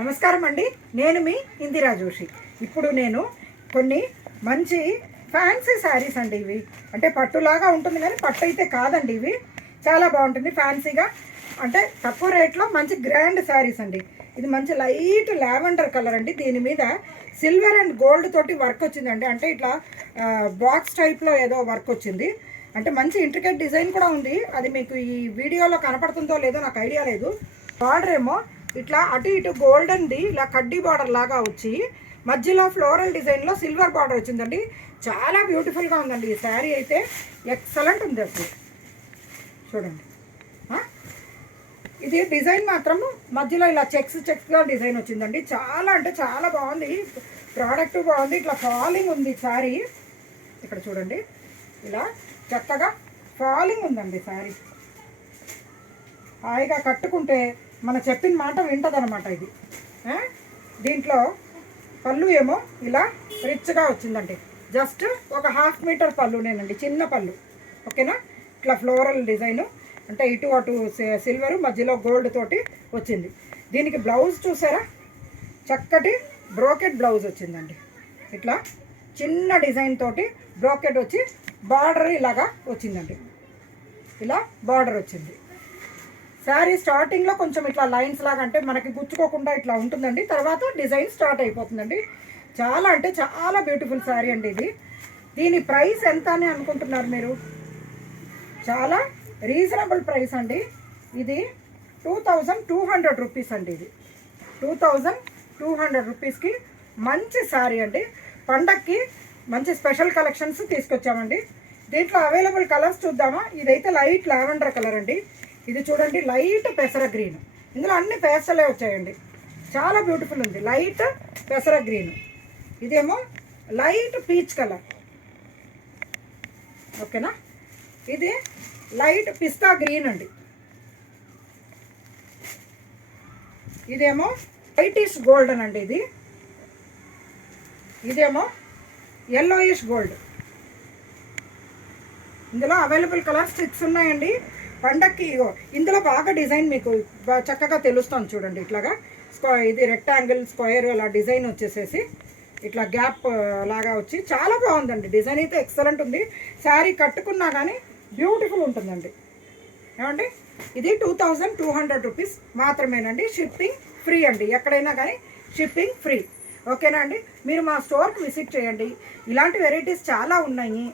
నమస్కారం అండి. నేను మీ ఇందిరా జోషి. ఇప్పుడు నేను కొన్ని మంచి ఫ్యాన్సీ శారీస్ అండి. ఇవి అంటే పట్టులాగా ఉంటుంది కానీ పట్టు అయితే కాదండి. ఇవి చాలా బాగుంటుంది ఫ్యాన్సీగా, అంటే తక్కువ రేట్లో మంచి గ్రాండ్ శారీస్ అండి. ఇది మంచి లైట్ లావెండర్ కలర్ అండి. దీని మీద సిల్వర్ అండ్ గోల్డ్ తోటి వర్క్ వచ్చిందండి. అంటే ఇట్లా బాక్స్ టైప్లో ఏదో వర్క్ వచ్చింది. అంటే మంచి ఇంట్రికేట్ డిజైన్ కూడా ఉంది. అది మీకు ఈ వీడియోలో కనపడుతుందో లేదో నాకు ఐడియా లేదు. బార్డర్ ఏమో ఇట్లా అటు ఇటు గోల్డెన్ది ఇలా కడ్డీ బార్డర్ లాగా వచ్చి మధ్యలో ఫ్లోరల్ డిజైన్లో సిల్వర్ బార్డర్ వచ్చిందండి. చాలా బ్యూటిఫుల్గా ఉందండి. ఈ శారీ అయితే ఎక్సలెంట్ ఉంది అసలు. చూడండి, ఇది డిజైన్ మాత్రం మధ్యలో ఇలా చెక్స్గా డిజైన్ వచ్చిందండి. చాలా అంటే చాలా బాగుంది. ప్రోడక్ట్ బాగుంది. ఇట్లా ఫాలింగ్ ఉంది శారీ. ఇక్కడ చూడండి, ఇలా చక్కగా ఫాలింగ్ ఉందండి శారీ. హాయిగా కట్టుకుంటే మన చెప్పిన మాట వింటదనమాట ఇది. దీంట్లో పళ్ళు ఏమో ఇలా రిచ్గా వచ్చిందండి. జస్ట్ ఒక 1/2 మీటర్ పళ్ళునేనండి, చిన్న పళ్ళు. ఓకేనా? ఇట్లా ఫ్లోరల్ డిజైను, అంటే ఇటు అటు సిల్వరు మధ్యలో గోల్డ్ తోటి వచ్చింది. దీనికి బ్లౌజ్ చూసారా, చక్కటి బ్రోకెట్ బ్లౌజ్ వచ్చిందండి. ఇట్లా చిన్న డిజైన్ తోటి బ్రోకెట్ వచ్చి బార్డర్ ఇలాగా వచ్చిందండి. ఇలా బార్డర్ వచ్చింది. శారీ స్టార్టింగ్లో కొంచెం ఇట్లా లైన్స్ లాగా, అంటే మనకి గుచ్చుకోకుండా ఇట్లా ఉంటుందండి. తర్వాత డిజైన్ స్టార్ట్ అయిపోతుందండి. చాలా అంటే చాలా బ్యూటిఫుల్ శారీ అండి ఇది. దీని ప్రైస్ ఎంత అని అనుకుంటున్నారు మీరు? చాలా రీజనబుల్ ప్రైస్ అండి. ఇది 2200 రూపీస్ అండి. ఇది 2200 రూపీస్కి మంచి శారీ అండి. పండక్కి మంచి స్పెషల్ కలెక్షన్స్ తీసుకొచ్చామండి. దీంట్లో అవైలబుల్ కలర్స్ చూద్దామా? ఇదైతే లైట్ లావెండర్ కలర్ అండి. ఇది చూడండి, లైట్ పెసర గ్రీన్. ఇందులో అన్ని పేస్టలే వచ్చాయండి. చాలా బ్యూటిఫుల్ ఉంది, లైట్ పెసర గ్రీన్. ఇదేమో లైట్ పీచ్ కలర్. ఓకేనా? ఇది లైట్ పిస్తా గ్రీన్ అండి. ఇదేమో వైటిష్ గోల్డెన్ అండి. ఇదేమో ఎల్లోయిష్ గోల్డ్. ఇందులో అవైలబుల్ కలర్స్ 6 ఉన్నాయండి. పండక్కి ఇందులో బాగా డిజైన్ మీకు చక్కగా తెలుస్తుంది. చూడండి, ఇట్లాగా ఇది రెక్టాంగిల్, స్క్వేర్ అలా డిజైన్ వచ్చేసేసి ఇట్లా గ్యాప్ లాగా వచ్చి చాలా బాగుందండి. డిజైన్ అయితే ఎక్సలెంట్ ఉంది. శారీ కట్టుకున్నా కానీ బ్యూటిఫుల్ ఉంటుందండి. ఏమండి? ఇది 2200 రూపీస్ మాత్రమేనండి. షిప్పింగ్ ఫ్రీ అండి. ఎక్కడైనా కానీ షిప్పింగ్ ఫ్రీ. ఓకేనా అండి? మీరు మా స్టోర్కి విజిట్ చేయండి. ఇలాంటి వెరైటీస్ చాలా ఉన్నాయి.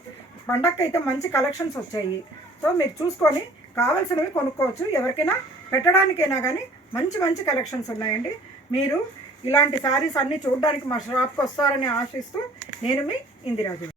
పండక్కి అయితే మంచి కలెక్షన్స్ వచ్చాయి. సో మీరు చూసుకొని కావాల్సినవి కొనుక్కోవచ్చు. ఎవరికైనా పెట్టడానికైనా కానీ మంచి మంచి కలెక్షన్స్ ఉన్నాయండి. మీరు ఇలాంటి శారీస్ అన్నీ చూడడానికి మా షాప్కి వస్తారని ఆశిస్తూ నేను మీ ఇందిరాజు.